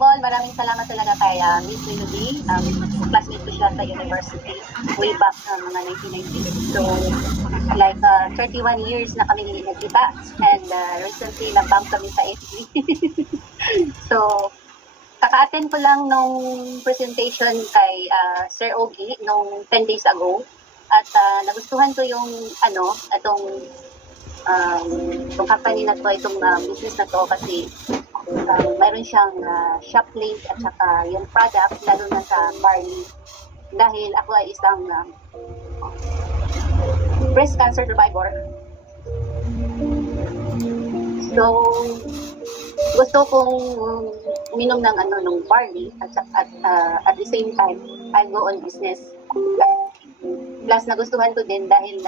of all, maraming salamat talaga kay Miss Winody. Classmate ko siya sa university way back mga 1998. So, like 31 years na kami nagkita and recently nag-bump kami sa FB. So, kaka-attend ko lang nung presentation kay Sir Ogie nung 10 days ago at nagustuhan ko yung itong company na to, itong business na to kasi mayroon siyang shop link at saka yung product lalo na sa barley. Dahil ako ay isang breast cancer survivor. So, gusto kong uminom ng ng barley at the same time I go on business. Plus nagustuhan ko din dahil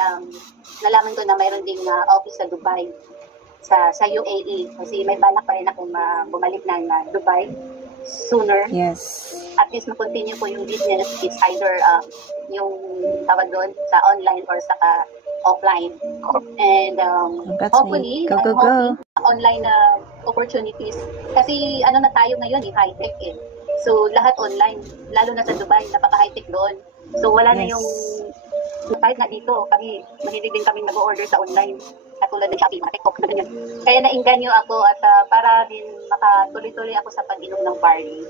nalaman ko na mayroon ding office sa Dubai, sa UAE, kasi may balak pa rin akong bumalik ng Dubai sooner. Yes. At least ma-continue ko yung business. It's either yung tawag doon sa online or sa offline. And hopefully, go. hoping online opportunities. Kasi na tayo ngayon, high-tech eh. So lahat online, lalo na sa Dubai, napaka-high-tech doon. So wala na yung kahit na dito, mahilig din kami nag-order sa online. Katulad ng Shopee, mga TikTok na ganyan. Kaya nainganyo ako at para din makatuloy-tuloy ako sa pag-inom ng barley.